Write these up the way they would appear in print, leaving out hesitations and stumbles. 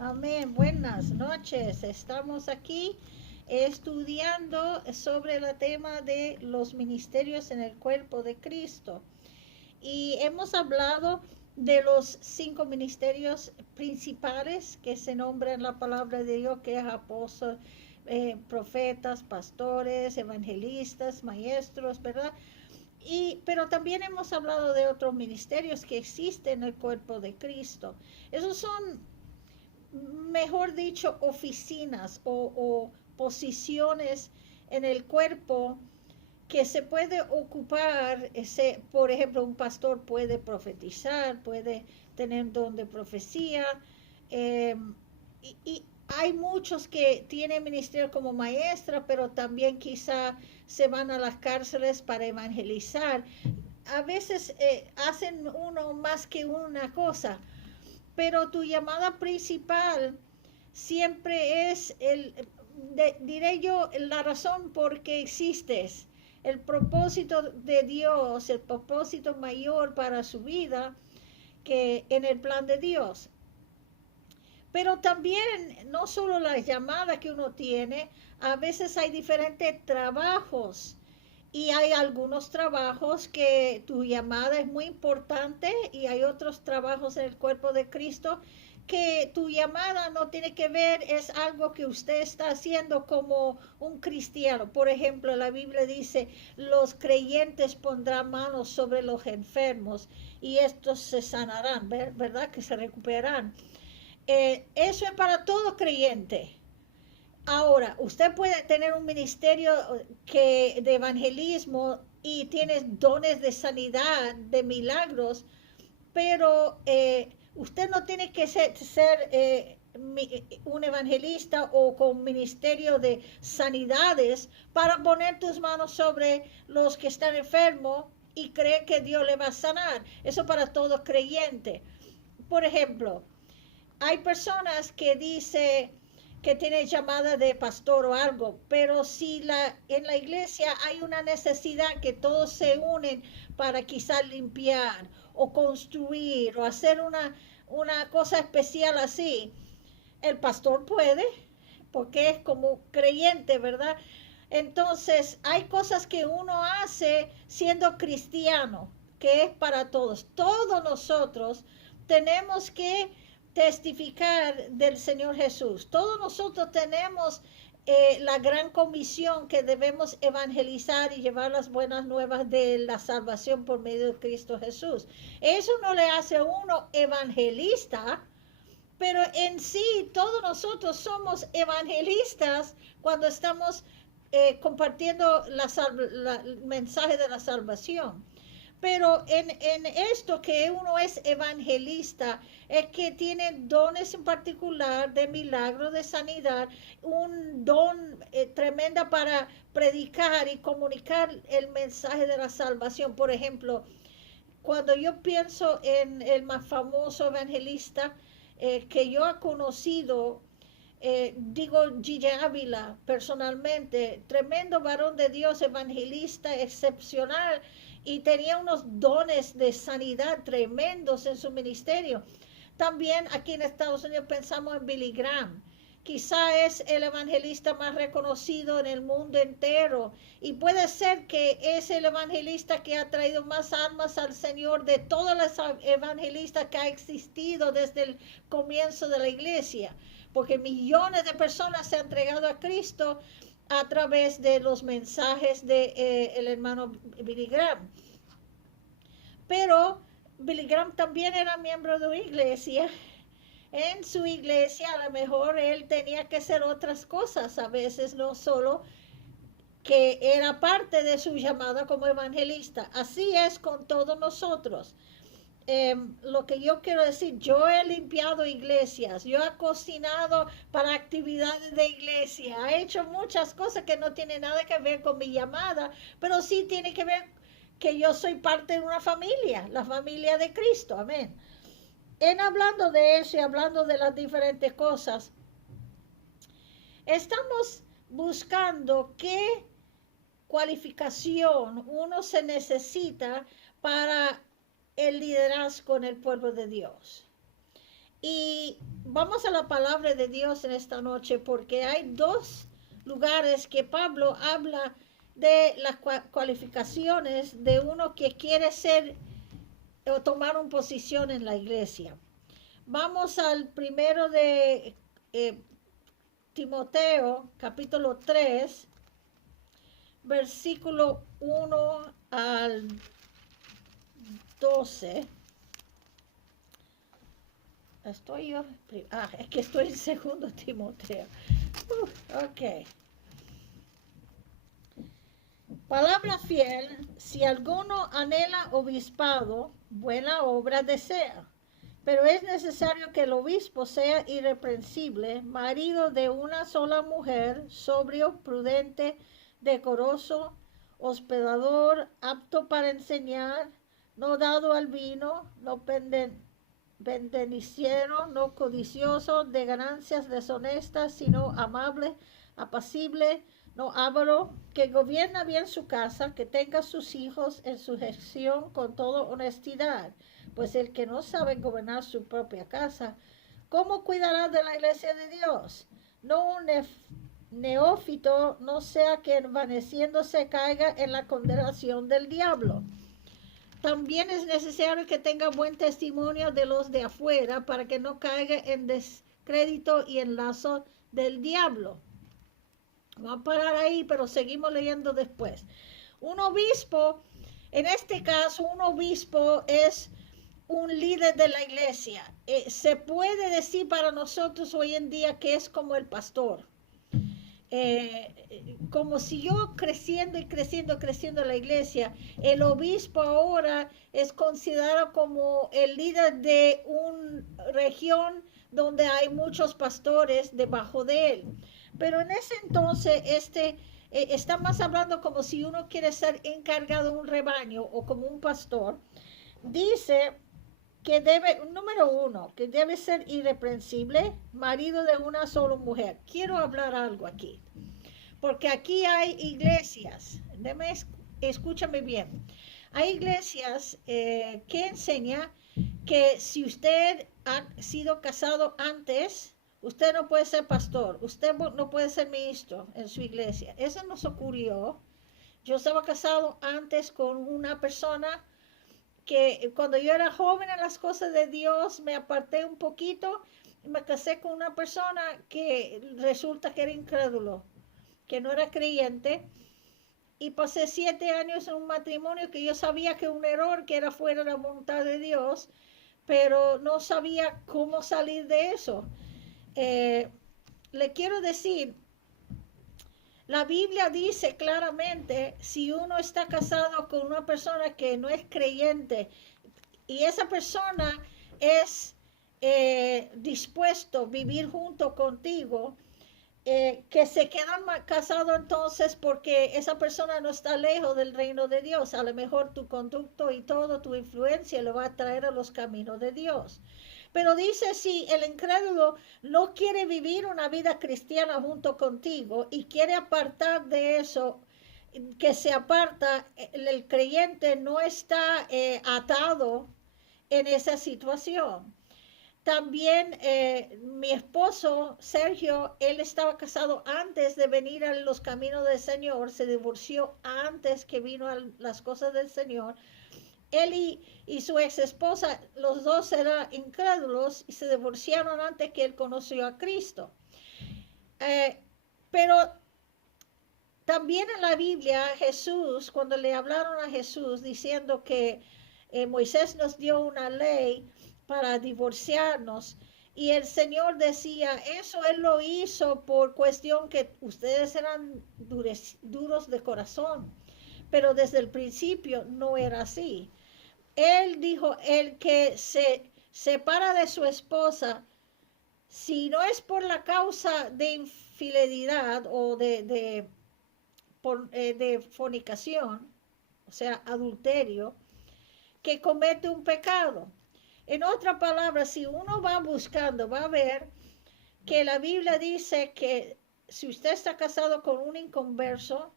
Amén. Buenas noches. Estamos aquí estudiando sobre el tema de los ministerios en el cuerpo de Cristo. Y hemos hablado de los 5 ministerios principales que se nombran en la palabra de Dios, que es apóstol, profetas, pastores, evangelistas, maestros, ¿verdad? Pero también hemos hablado de otros ministerios que existen en el cuerpo de Cristo. Esos son, mejor dicho, oficinas o posiciones en el cuerpo que se puede ocupar. Por ejemplo, un pastor puede profetizar, puede tener don de profecía, eh, y hay muchos que tienen ministerio como maestra, pero también quizá se van a las cárceles para evangelizar. A veces hacen uno más que una cosa, pero tu llamada principal siempre es diré yo, la razón por qué existes, el propósito de Dios, el propósito mayor para su vida que en el plan de Dios. Pero también, no solo la llamada que uno tiene, a veces hay diferentes trabajos. Y hay algunos trabajos que tu llamada es muy importante y hay otros trabajos en el cuerpo de Cristo que tu llamada no tiene que ver, es algo que usted está haciendo como un cristiano. Por ejemplo, la Biblia dice, los creyentes pondrán manos sobre los enfermos y estos se sanarán, ¿verdad? Que se recuperarán. Eso es para todo creyente. Ahora, usted puede tener un ministerio de evangelismo y tiene dones de sanidad, de milagros, pero usted no tiene que un evangelista o con ministerio de sanidades para poner tus manos sobre los que están enfermos y creer que Dios le va a sanar. Eso para todo creyente. Por ejemplo, hay personas que dicen que tienen llamada de pastor o algo, pero si en la iglesia hay una necesidad que todos se unen para quizás limpiar o construir o hacer una cosa especial así, el pastor puede, porque es como creyente, ¿verdad? Entonces, hay cosas que uno hace siendo cristiano, que es para todos. Todos nosotros tenemos que testificar del Señor Jesús. Todos nosotros tenemos la gran comisión que debemos evangelizar y llevar las buenas nuevas de la salvación por medio de Cristo Jesús. Eso no le hace a uno evangelista, pero en sí todos nosotros somos evangelistas cuando estamos compartiendo el mensaje de la salvación. Pero en esto que uno es evangelista, es que tiene dones en particular de milagro, de sanidad, un don tremenda para predicar y comunicar el mensaje de la salvación. Por ejemplo, cuando yo pienso en el más famoso evangelista que yo he conocido, digo Gigi Ávila personalmente, tremendo varón de Dios, evangelista excepcional y tenía unos dones de sanidad tremendos en su ministerio. También aquí en Estados Unidos pensamos en Billy Graham. Quizá es el evangelista más reconocido en el mundo entero y puede ser que es el evangelista que ha traído más almas al Señor de todos los evangelistas que ha existido desde el comienzo de la iglesia, porque millones de personas se han entregado a Cristo a través de los mensajes de el hermano Billy Graham. Pero Billy Graham también era miembro de una iglesia. En su iglesia a lo mejor él tenía que hacer otras cosas, a veces no solo que era parte de su llamada como evangelista. Así es con todos nosotros. Lo que yo quiero decir, yo he limpiado iglesias, yo he cocinado para actividades de iglesia, he hecho muchas cosas que no tienen nada que ver con mi llamada, pero sí tiene que ver que yo soy parte de una familia, la familia de Cristo, amén. En hablando de eso y hablando de las diferentes cosas, estamos buscando qué cualificación uno se necesita para el liderazgo en el pueblo de Dios. Y Y vamos a la palabra de Dios en esta noche porque hay dos lugares que Pablo habla de las cualificaciones de uno que quiere ser o tomar una posición en la iglesia. Vamos al primero de Timoteo, capítulo 3, versículo 1 al 12. Estoy yo, es que estoy en segundo Timoteo. Ok. Palabra fiel, si alguno anhela obispado, buena obra desea. Pero es necesario que el obispo sea irreprensible, marido de una sola mujer, sobrio, prudente, decoroso, hospedador, apto para enseñar, no dado al vino, no pendenciero, no codicioso de ganancias deshonestas, sino amable, apacible, no avaro, que gobierna bien su casa, que tenga sus hijos en sujeción con toda honestidad. Pues el que no sabe gobernar su propia casa, ¿cómo cuidará de la iglesia de Dios? No un neófito, no sea que envaneciéndose caiga en la condenación del diablo. También es necesario que tenga buen testimonio de los de afuera para que no caiga en descrédito y en lazo del diablo. Vamos a parar ahí, pero seguimos leyendo después. Un obispo, en este caso, un obispo es un líder de la iglesia. Se puede decir para nosotros hoy en día que es como el pastor. Como si yo creciendo y creciendo la iglesia, el obispo ahora es considerado como el líder de una región donde hay muchos pastores debajo de él. Pero en ese entonces, está más hablando como si uno quiere ser encargado de un rebaño o como un pastor. Dice que debe, número uno, que debe ser irreprensible, marido de una sola mujer. Quiero hablar algo aquí, porque aquí hay iglesias, escúchame bien, hay iglesias que enseñan que si usted ha sido casado antes, usted no puede ser pastor, usted no puede ser ministro en su iglesia. Eso nos ocurrió. Yo estaba casado antes con una persona que cuando yo era joven en las cosas de Dios me aparté un poquito y me casé con una persona que resulta que era incrédulo, que no era creyente, y pasé 7 años en un matrimonio que yo sabía que era un error, que era fuera de la voluntad de Dios, pero no sabía cómo salir de eso. Le quiero decir, la Biblia dice claramente, si uno está casado con una persona que no es creyente y esa persona es dispuesto a vivir junto contigo, que se quedan casados entonces porque esa persona no está lejos del reino de Dios. A lo mejor tu conducto y todo, tu influencia lo va a traer a los caminos de Dios. Pero dice, si el incrédulo no quiere vivir una vida cristiana junto contigo y quiere apartar de eso, que se aparta, el creyente no está atado en esa situación. También mi esposo, Sergio, él estaba casado antes de venir a los caminos del Señor, se divorció antes que vino a las cosas del Señor. Él y su ex esposa, los dos eran incrédulos y se divorciaron antes que él conoció a Cristo. Pero también en la Biblia, Jesús, cuando le hablaron a Jesús diciendo que Moisés nos dio una ley para divorciarnos, y el Señor decía, eso Él lo hizo por cuestión que ustedes eran duros de corazón, pero desde el principio no era así. Él dijo, el que se separa de su esposa, si no es por la causa de infidelidad o de fornicación, o sea, adulterio, que comete un pecado. En otras palabras, si uno va buscando, va a ver que la Biblia dice que si usted está casado con un inconverso,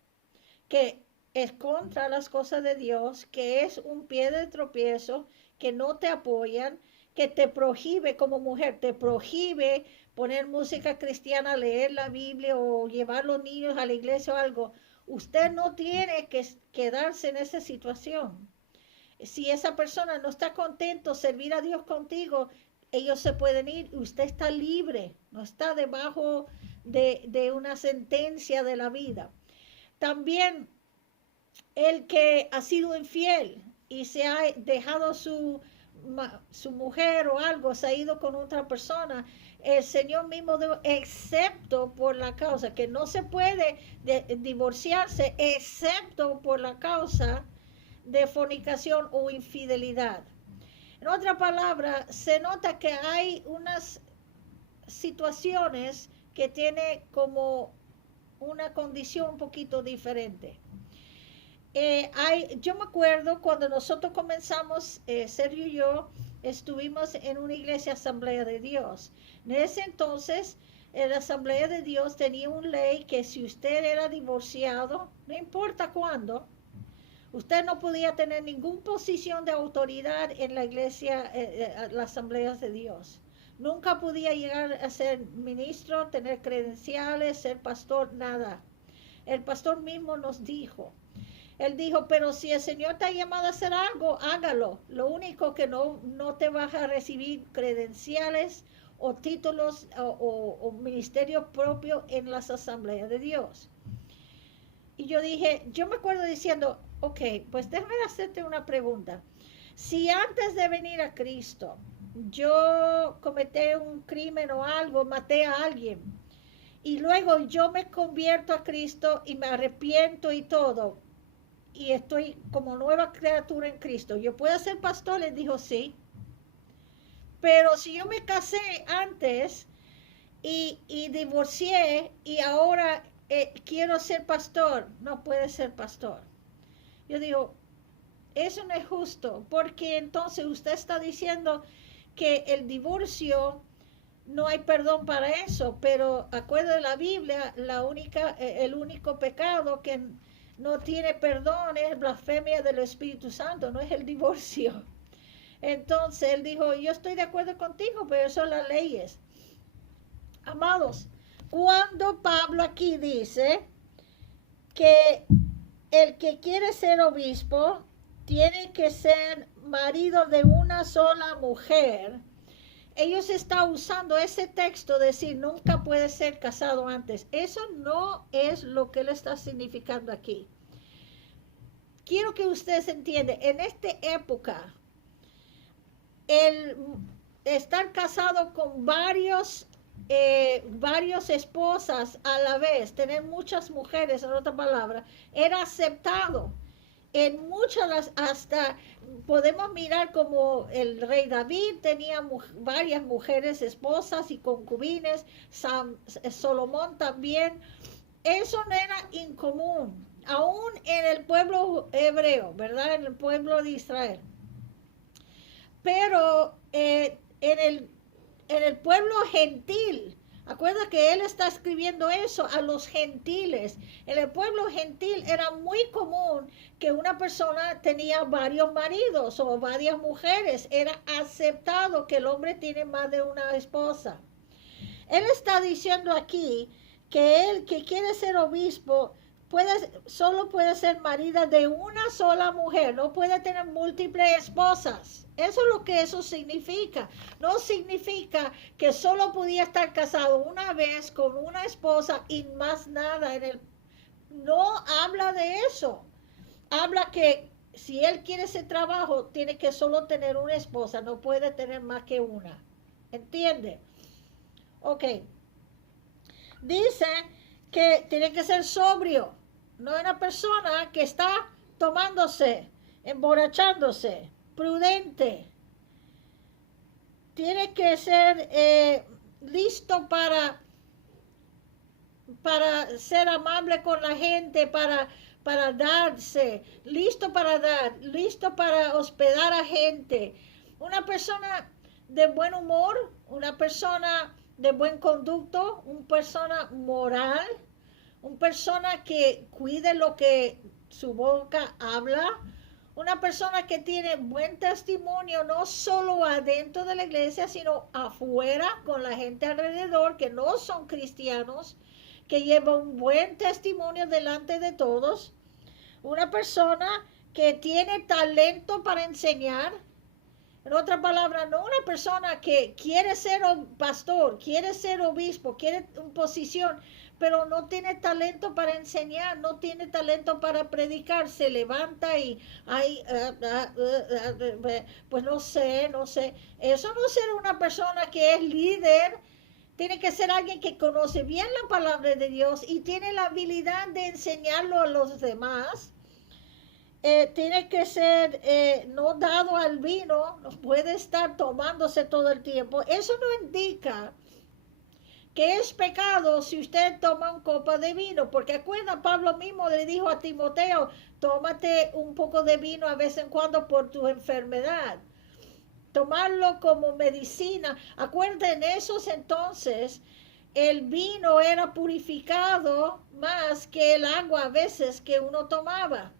que es contra las cosas de Dios, que es un pie de tropiezo, que no te apoyan, que te prohíbe como mujer, te prohíbe poner música cristiana, leer la Biblia o llevar los niños a la iglesia o algo, usted no tiene que quedarse en esa situación. Si esa persona no está contento servir a Dios contigo, ellos se pueden ir y usted está libre, no está debajo de una sentencia de la vida. También el que ha sido infiel y se ha dejado su mujer o algo, se ha ido con otra persona, el Señor mismo dijo, excepto por la causa, que no se puede divorciarse, excepto por la causa de fornicación o infidelidad. En otra palabra, se nota que hay unas situaciones que tiene como una condición un poquito diferente. Yo me acuerdo cuando nosotros comenzamos, Sergio y yo, estuvimos en una iglesia Asamblea de Dios. En ese entonces, la Asamblea de Dios tenía una ley que si usted era divorciado, no importa cuándo, usted no podía tener ninguna posición de autoridad en la iglesia, las Asambleas de Dios. Nunca podía llegar a ser ministro, tener credenciales, ser pastor, nada. El pastor mismo nos dijo. Él dijo, pero si el Señor te ha llamado a hacer algo, hágalo. Lo único que no te vas a recibir credenciales o títulos o ministerio propio en las asambleas de Dios. Y yo dije, yo me acuerdo diciendo, ok, pues déjame hacerte una pregunta. Si antes de venir a Cristo yo cometí un crimen o algo, maté a alguien, y luego yo me convierto a Cristo y me arrepiento y todo, y estoy como nueva criatura en Cristo, ¿yo puedo ser pastor? Les dijo sí. Pero si yo me casé antes y divorcié y ahora quiero ser pastor, no puede ser pastor. Yo digo, eso no es justo, porque entonces usted está diciendo que el divorcio no hay perdón para eso, pero acuerdo de la Biblia, el único pecado que no tiene perdón es blasfemia del Espíritu Santo, no es el divorcio. Entonces él dijo, yo estoy de acuerdo contigo, pero son las leyes. Amados, cuando Pablo aquí dice que el que quiere ser obispo tiene que ser marido de una sola mujer, ellos están usando ese texto de decir nunca puede ser casado antes. Eso no es lo que él está significando aquí. Quiero que ustedes entiendan, en esta época, el estar casado con varias esposas a la vez, tener muchas mujeres, en otra palabra, era aceptado. En muchas, hasta podemos mirar como el rey David tenía varias mujeres, esposas y concubines, Salomón también. Eso no era incomún, aún en el pueblo hebreo, ¿verdad? En el pueblo de Israel. Pero en el pueblo gentil, acuerda que él está escribiendo eso a los gentiles. En el pueblo gentil era muy común que una persona tenía varios maridos o varias mujeres. Era aceptado que el hombre tiene más de una esposa. Él está diciendo aquí que él que quiere ser obispo solo puede ser marido de una sola mujer, no puede tener múltiples esposas. Eso es lo que eso significa. No significa que solo podía estar casado una vez con una esposa y más nada. No habla de eso. Habla que si él quiere ese trabajo, tiene que solo tener una esposa, no puede tener más que una. ¿Entiende? Ok. Dice que tiene que ser sobrio. No es una persona que está tomándose, emborrachándose, prudente. Tiene que ser listo para ser amable con la gente, para darse, listo para dar, listo para hospedar a gente. Una persona de buen humor, una persona de buen conducto, una persona moral, una persona que cuide lo que su boca habla, Una persona que tiene buen testimonio, no solo adentro de la iglesia, sino afuera con la gente alrededor que no son cristianos, que lleva un buen testimonio delante de todos. Una persona que tiene talento para enseñar. En otras palabras, no una persona que quiere ser pastor, quiere ser obispo, quiere una posición, pero no tiene talento para enseñar, no tiene talento para predicar, se levanta y, ay, pues no sé. Eso no ser una persona que es líder, tiene que ser alguien que conoce bien la palabra de Dios y tiene la habilidad de enseñarlo a los demás. Tiene que ser no dado al vino, no puede estar tomándose todo el tiempo. Eso no indica que es pecado si usted toma una copa de vino, porque acuerda, Pablo mismo le dijo a Timoteo, tómate un poco de vino a vez en cuando por tu enfermedad. Tomarlo como medicina. Acuerden, en esos entonces el vino era purificado más que el agua a veces que uno tomaba.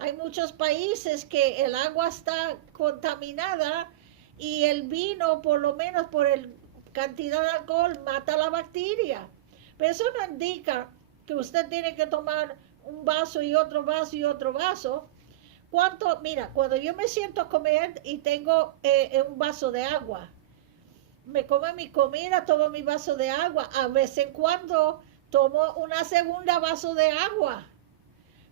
Hay muchos países que el agua está contaminada y el vino, por lo menos por la cantidad de alcohol, mata la bacteria. Pero eso no indica que usted tiene que tomar un vaso y otro vaso y otro vaso. Mira, cuando yo me siento a comer y tengo un vaso de agua, me como mi comida, tomo mi vaso de agua. A vez en cuando tomo una segunda vaso de agua.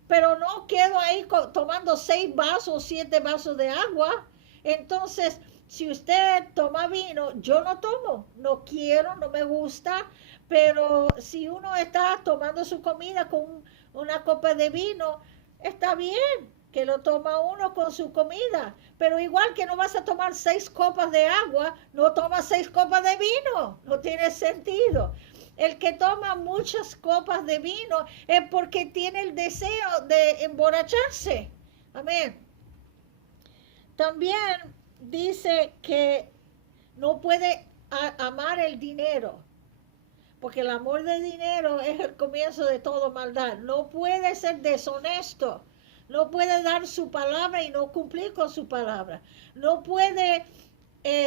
Pero no quedo ahí tomando 6 vasos, 7 vasos de agua. Entonces, si usted toma vino, yo no tomo, no quiero, no me gusta, pero si uno está tomando su comida con una copa de vino, está bien que lo toma uno con su comida, pero igual que no vas a tomar 6 copas de agua, no tomas 6 copas de vino, no tiene sentido. El que toma muchas copas de vino es porque tiene el deseo de emborracharse. Amén. También dice que no puede amar el dinero, porque el amor del dinero es el comienzo de todo maldad. No puede ser deshonesto, no puede dar su palabra y no cumplir con su palabra. No puede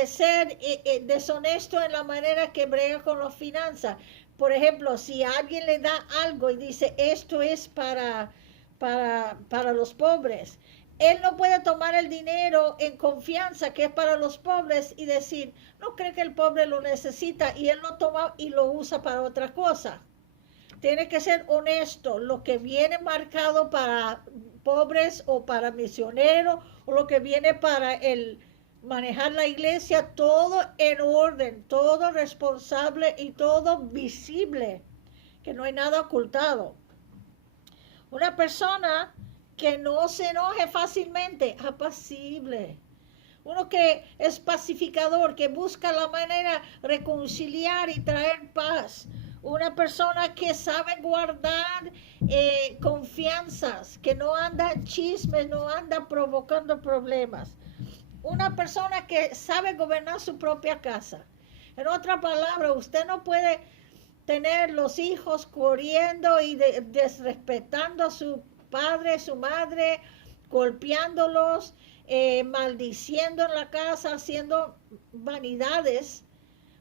ser deshonesto en la manera que brega con las finanzas. Por ejemplo, si alguien le da algo y dice esto es para los pobres, él no puede tomar el dinero en confianza que es para los pobres y decir, no cree que el pobre lo necesita y él lo toma y lo usa para otra cosa. Tiene que ser honesto, lo que viene marcado para pobres o para misioneros o lo que viene para el manejar la iglesia, todo en orden, todo responsable y todo visible, que no hay nada ocultado. Una persona que no se enoje fácilmente, apacible. Uno que es pacificador, que busca la manera de reconciliar y traer paz. Una persona que sabe guardar confianzas, que no anda en chismes, no anda provocando problemas. Una persona que sabe gobernar su propia casa. En otra palabra, usted no puede tener los hijos corriendo y desrespetando a su padre, su madre, golpeándolos, maldiciendo en la casa, haciendo vanidades.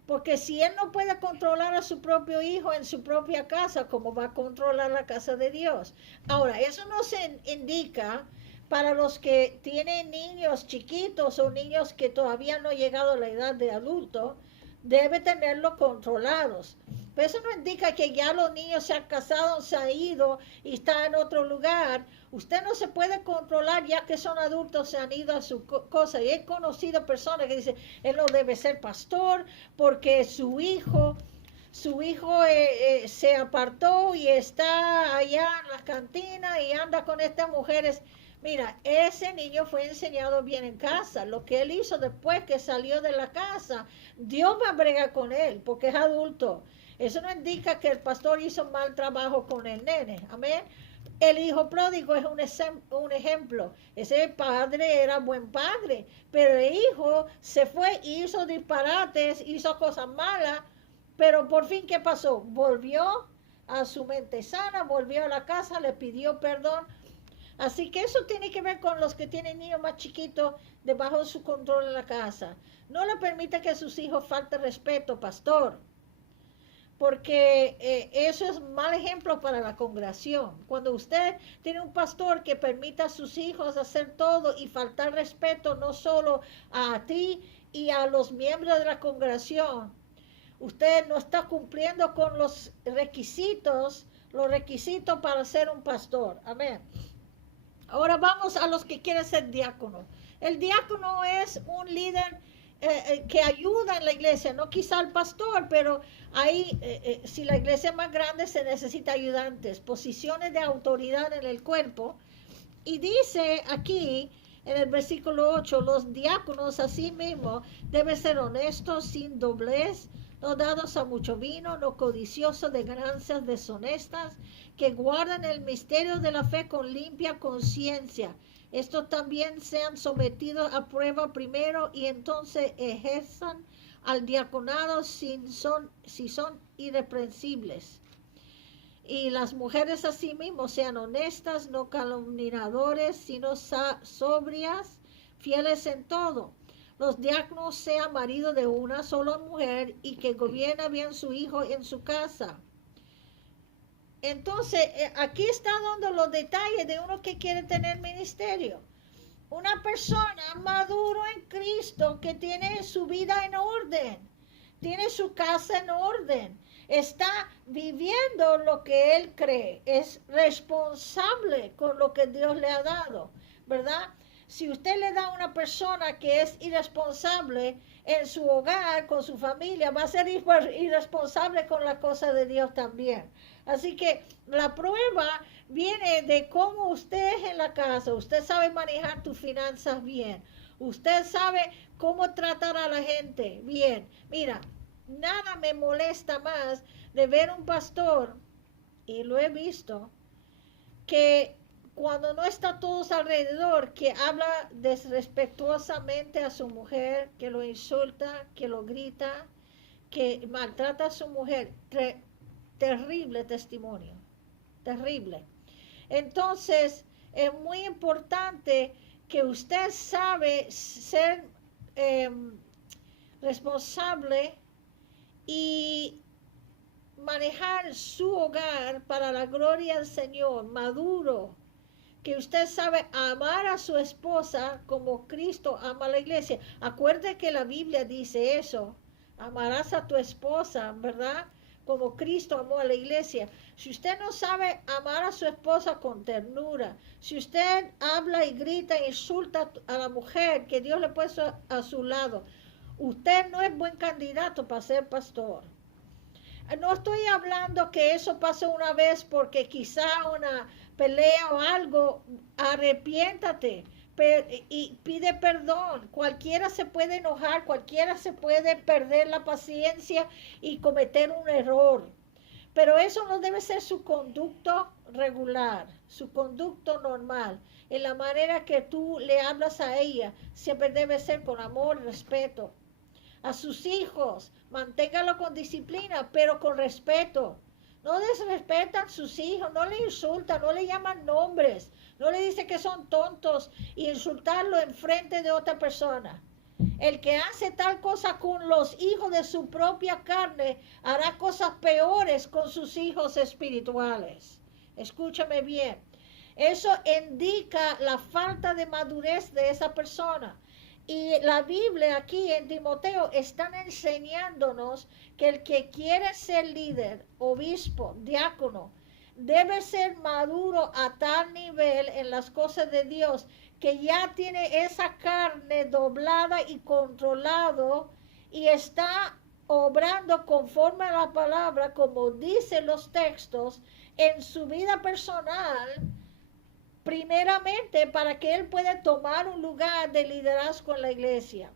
Porque si él no puede controlar a su propio hijo en su propia casa, ¿cómo va a controlar la casa de Dios? Ahora, eso no se indica para los que tienen niños chiquitos o niños que todavía no han llegado a la edad de adulto, debe tenerlos controlados. Pero eso no indica que ya los niños se han casado, se han ido y están en otro lugar. Usted no se puede controlar ya que son adultos, se han ido a su cosa. Y he conocido personas que dicen, él no debe ser pastor porque su hijo se apartó y está allá en la cantina y anda con estas mujeres. Mira, ese niño fue enseñado bien en casa. Lo que él hizo después que salió de la casa, Dios va a bregar con él porque es adulto. Eso no indica que el pastor hizo mal trabajo con el nene. Amén. El hijo pródigo es un ejemplo. Ese padre era buen padre, pero el hijo se fue y hizo disparates, hizo cosas malas, pero por fin, ¿qué pasó? Volvió a su mente sana, volvió a la casa, le pidió perdón. Así que eso tiene que ver con los que tienen niños más chiquitos debajo de su control en la casa. No le permita que a sus hijos falte respeto, pastor, porque eso es mal ejemplo para la congregación. Cuando usted tiene un pastor que permita a sus hijos hacer todo y faltar respeto no solo a ti y a los miembros de la congregación, usted no está cumpliendo con los requisitos para ser un pastor. Amén. Ahora vamos a los que quieren ser diácono. El diácono es un líder que ayuda en la iglesia, no quizá el pastor, pero ahí, si la iglesia es más grande, se necesita ayudantes, posiciones de autoridad en el cuerpo. Y dice aquí, en el versículo 8, los diáconos asimismo deben ser honestos, sin doblez, no dados a mucho vino, no codiciosos de ganancias deshonestas, que guardan el misterio de la fe con limpia conciencia. Estos también sean sometidos a prueba primero y entonces ejerzan al diaconado si son irreprensibles. Y las mujeres asimismo sean honestas, no calumniadores, sino sobrias, fieles en todo. Los diáconos sean marido de una sola mujer y que gobierna bien su hijo en su casa. Entonces, aquí está dando los detalles de uno que quiere tener ministerio. Una persona maduro en Cristo que tiene su vida en orden, tiene su casa en orden, está viviendo lo que él cree, es responsable con lo que Dios le ha dado, ¿verdad? Si usted le da a una persona que es irresponsable en su hogar, con su familia, va a ser irresponsable con la cosa de Dios también. Así que la prueba viene de cómo usted es en la casa. Usted sabe manejar tus finanzas bien. Usted sabe cómo tratar a la gente bien. Mira, nada me molesta más de ver un pastor, y lo he visto, que cuando no está todos alrededor, que habla desrespetuosamente a su mujer, que lo insulta, que lo grita, que maltrata a su mujer. Terrible testimonio, terrible. Entonces, es muy importante que usted sabe ser responsable y manejar su hogar para la gloria del Señor, maduro, que usted sabe amar a su esposa como Cristo ama a la iglesia. Acuerde que la Biblia dice eso, amarás a tu esposa, ¿verdad? Como Cristo amó a la iglesia. Si usted no sabe amar a su esposa con ternura, si usted habla y grita e insulta a la mujer que Dios le puso a su lado, usted no es buen candidato para ser pastor. No estoy hablando que eso pasó una vez porque quizá una pelea o algo, arrepiéntate y pide perdón. Cualquiera se puede enojar, cualquiera se puede perder la paciencia y cometer un error. Pero eso no debe ser su conducto regular, su conducto normal. En la manera que tú le hablas a ella, siempre debe ser con amor y respeto. A sus hijos, manténgalo con disciplina, pero con respeto. No desrespetan sus hijos, no le insultan, no le llaman nombres, no le dicen que son tontos y insultarlo en frente de otra persona. El que hace tal cosa con los hijos de su propia carne hará cosas peores con sus hijos espirituales. Escúchame bien. Eso indica la falta de madurez de esa persona. Y la Biblia aquí en Timoteo están enseñándonos que el que quiere ser líder, obispo, diácono, debe ser maduro a tal nivel en las cosas de Dios que ya tiene esa carne doblada y controlado y está obrando conforme a la palabra, como dicen los textos, en su vida personal, primeramente para que él pueda tomar un lugar de liderazgo en la iglesia.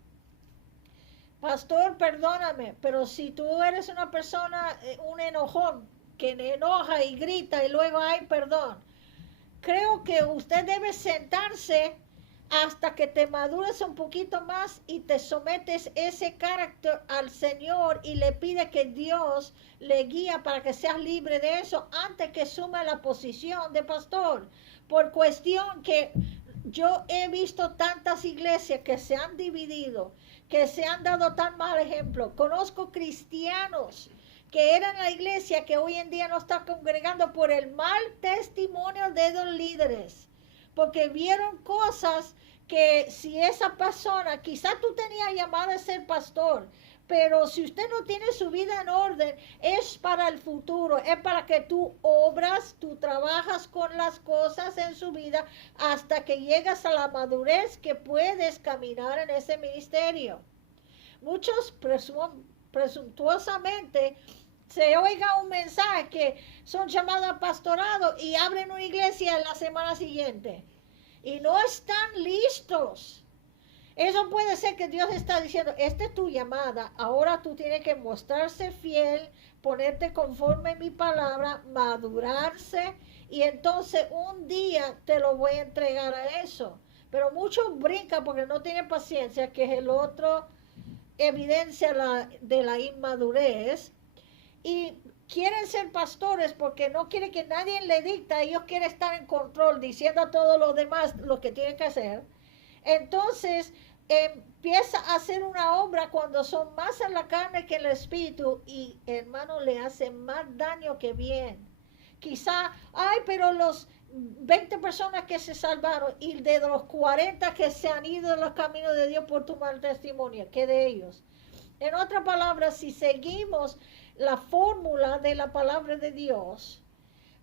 Pastor, perdóname, pero si tú eres una persona, un enojón, que enoja y grita y luego hay perdón, creo que usted debe sentarse hasta que te madures un poquito más y te sometes ese carácter al Señor y le pide que Dios le guía para que seas libre de eso antes que suma la posición de pastor. Por cuestión que yo he visto tantas iglesias que se han dividido, que se han dado tan mal ejemplo. Conozco cristianos que eran la iglesia que hoy en día no está congregando por el mal testimonio de los líderes, porque vieron cosas que si esa persona, quizás tú tenías llamada a ser pastor, pero si usted no tiene su vida en orden, es para el futuro, es para que tú obras, tú trabajas con las cosas en su vida hasta que llegas a la madurez que puedes caminar en ese ministerio. Muchos presuntuosamente se oiga un mensaje que son llamados a pastorado y abren una iglesia en la semana siguiente y no están listos. Eso puede ser que Dios está diciendo, esta es tu llamada, ahora tú tienes que mostrarse fiel, ponerte conforme a mi palabra, madurarse y entonces un día te lo voy a entregar a eso. Pero muchos brincan porque no tienen paciencia, que es el otro evidencia de la inmadurez, y quieren ser pastores porque no quieren que nadie le dicta, ellos quieren estar en control, diciendo a todos los demás lo que tienen que hacer. Entonces empieza a hacer una obra cuando son más en la carne que en el espíritu, y hermano, le hace más daño que bien. Quizá, ay, pero los 20 personas que se salvaron y de los 40 que se han ido en los caminos de Dios por tu mal testimonio, ¿qué de ellos? En otras palabras, si seguimos la fórmula de la palabra de Dios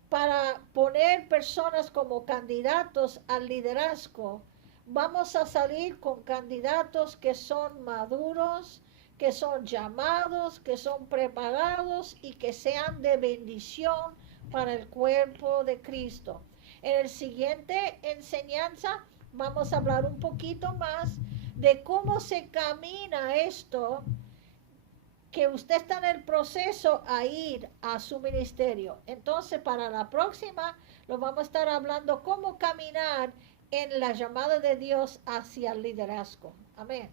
para poner personas como candidatos al liderazgo, vamos a salir con candidatos que son maduros, que son llamados, que son preparados y que sean de bendición para el cuerpo de Cristo. En el siguiente enseñanza vamos a hablar un poquito más de cómo se camina esto, que usted está en el proceso a ir a su ministerio. Entonces, para la próxima, lo vamos a estar hablando cómo caminar en la llamada de Dios hacia el liderazgo. Amén.